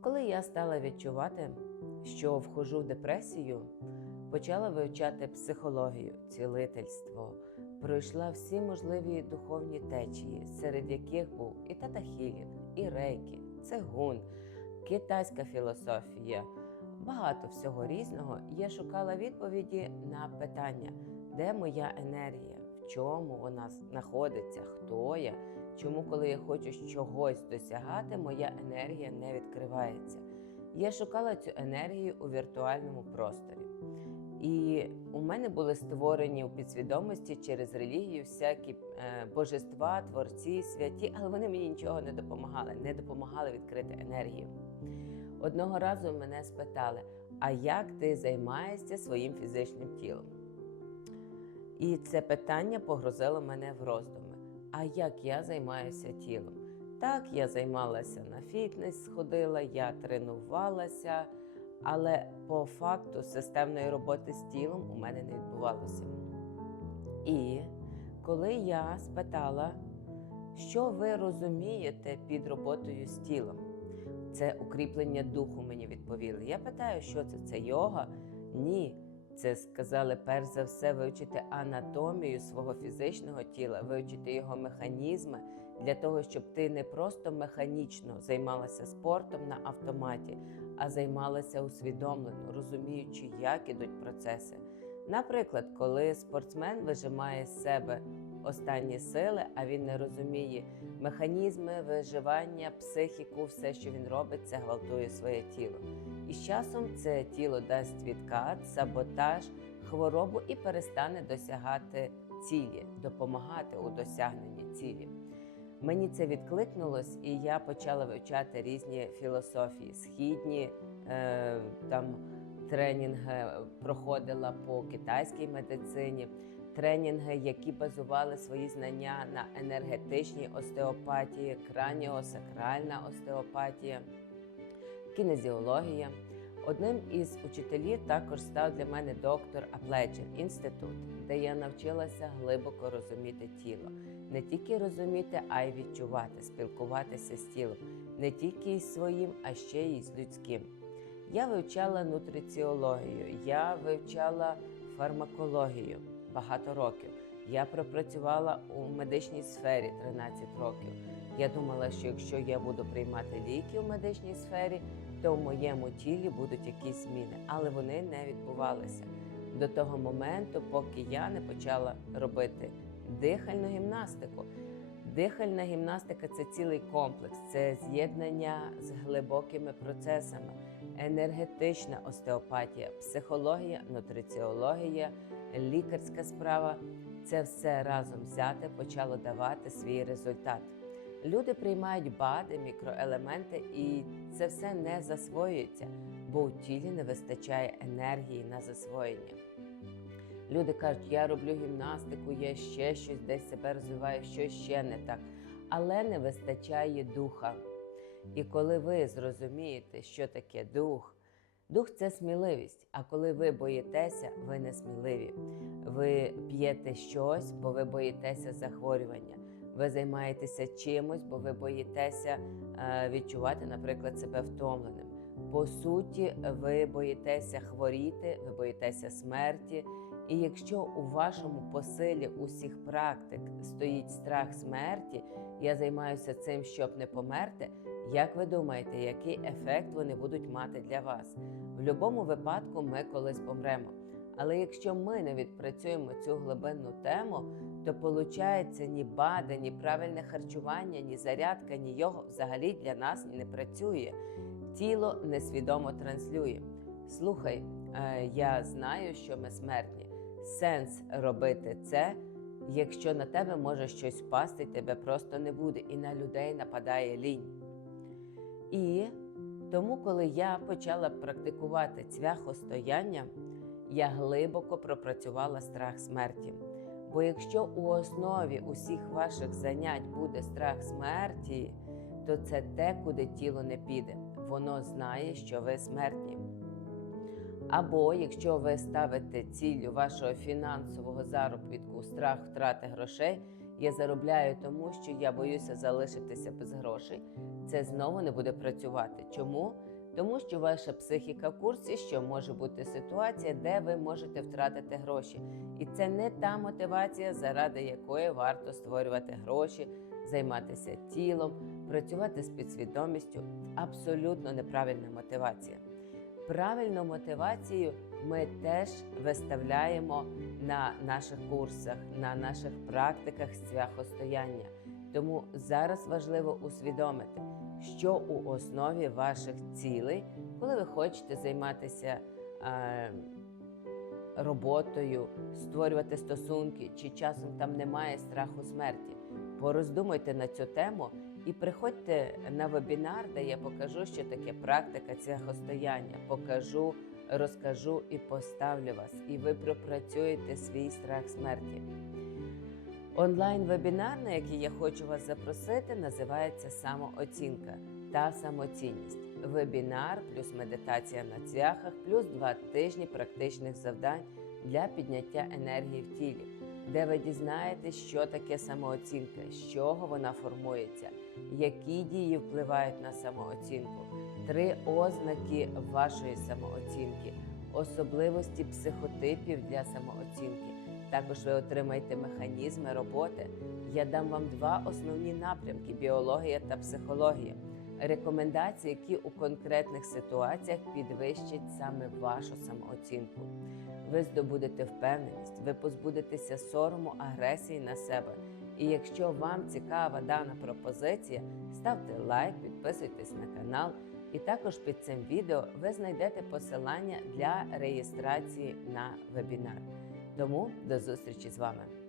Коли я стала відчувати, що вхожу в депресію, почала вивчати психологію, цілительство, пройшла всі можливі духовні течії, серед яких був і татахілінг, і рейкі, цигун, китайська філософія, багато всього різного. Я шукала відповіді на питання, де моя енергія, в чому вона знаходиться, хто я. Чому, коли я хочу чогось досягати, моя енергія не відкривається? Я шукала цю енергію у віртуальному просторі. І у мене були створені у підсвідомості через релігію всякі е, божества, творці, святі, але вони мені нічого не допомагали, не допомагали відкрити енергію. Одного разу мене спитали: а як ти займаєшся своїм фізичним тілом? І це питання погрузило мене в роздуми. А як я займаюся тілом? Так, я займалася на фітнес, сходила, я тренувалася, але по факту системної роботи з тілом у мене не відбувалося. І коли я спитала, що ви розумієте під роботою з тілом, це укріплення духу, мені відповіли. Я питаю, що це? Це йога? Ні. Це сказали перш за все вивчити анатомію свого фізичного тіла, вивчити його механізми для того, щоб ти не просто механічно займалася спортом на автоматі, а займалася усвідомлено, розуміючи, як ідуть процеси. Наприклад, коли спортсмен вижимає з себе останні сили, а він не розуміє механізми виживання, психіку, все, що він робить, це гвалтує своє тіло. І з часом це тіло дасть відкат, саботаж, хворобу і перестане досягати цілі, допомагати у досягненні цілі. Мені це відкликнулось, і я почала вивчати різні філософії, східні е, там тренінги проходила по китайській медицині, тренінги, які базували свої знання на енергетичній остеопатії, краніосакральна остеопатія кінезіологія. Одним із учителів також став для мене доктор Апледжен інститут, де я навчилася глибоко розуміти тіло, не тільки розуміти, а й відчувати, спілкуватися з тілом, не тільки із своїм, а ще й з людським. Я вивчала нутриціологію, я вивчала фармакологію багато років. Я пропрацювала у медичній сфері 13 років. Я думала, що якщо я буду приймати ліки в медичній сфері, то в моєму тілі будуть якісь зміни, але вони не відбувалися до того моменту, поки я не почала робити дихальну гімнастику. Дихальна гімнастика це цілий комплекс, це з'єднання з глибокими процесами, енергетична остеопатія, психологія, нутриціологія, лікарська справа. Це все разом взяте почало давати свій результат. Люди приймають БАДи, мікроелементи, і це все не засвоюється, бо у тілі не вистачає енергії на засвоєння. Люди кажуть, я роблю гімнастику, я ще щось десь себе розвиваю, щось ще не так, але не вистачає духа. І коли ви зрозумієте, що таке дух, дух це сміливість. А коли ви боїтеся, ви не сміливі. Ви п'єте щось, бо ви боїтеся захворювання. Ви займаєтеся чимось, бо ви боїтеся е, відчувати, наприклад, себе втомленим. По суті, ви боїтеся хворіти, ви боїтеся смерті. І якщо у вашому посилі усіх практик стоїть страх смерті, я займаюся цим, щоб не померти. Як ви думаєте, який ефект вони будуть мати для вас? В будь-якому випадку ми колись помремо. Але якщо ми не відпрацюємо цю глибинну тему, то виходить, ні БАДи, ні правильне харчування, ні зарядка, ні його взагалі для нас не працює. Тіло несвідомо транслює. Слухай, е, я знаю, що ми смертні. Сенс робити це, якщо на тебе може щось впасти, тебе просто не буде, і на людей нападає лінь. І тому, коли я почала практикувати цвяхостояння, я глибоко пропрацювала страх смерті. Бо якщо у основі усіх ваших занять буде страх смерті, то це те, куди тіло не піде. Воно знає, що ви смертні. Або якщо ви ставите ціллю вашого фінансового заробітку страх втрати грошей, я заробляю тому, що я боюся залишитися без грошей, це знову не буде працювати. Чому? тому що ваша психіка в курсі, що може бути ситуація, де ви можете втратити гроші. І це не та мотивація, заради якої варто створювати гроші, займатися тілом, працювати з підсвідомістю. Абсолютно неправильна мотивація. Правильну мотивацію ми теж виставляємо на наших курсах, на наших практиках цвяхостояння. Тому зараз важливо усвідомити, що у основі ваших цілей, коли ви хочете займатися е, роботою, створювати стосунки, чи часом там немає страху смерті. Пороздумуйте на цю тему і приходьте на вебінар, де я покажу, що таке практика цвяхостояння. Покажу, розкажу і поставлю вас, і ви пропрацюєте свій страх смерті. Онлайн-вебінар, на який я хочу вас запросити, називається Самооцінка та самоцінність. Вебінар плюс медитація на цвяхах, плюс два тижні практичних завдань для підняття енергії в тілі, де ви дізнаєтесь, що таке самооцінка, з чого вона формується, які дії впливають на самооцінку, три ознаки вашої самооцінки, особливості психотипів для самооцінки. Також ви отримаєте механізми роботи. Я дам вам два основні напрямки біологія та психологія. Рекомендації, які у конкретних ситуаціях підвищать саме вашу самооцінку. Ви здобудете впевненість, ви позбудетеся сорому, агресії на себе. І якщо вам цікава дана пропозиція, ставте лайк, підписуйтесь на канал. І також під цим відео ви знайдете посилання для реєстрації на вебінар. Тому до зустрічі з вами.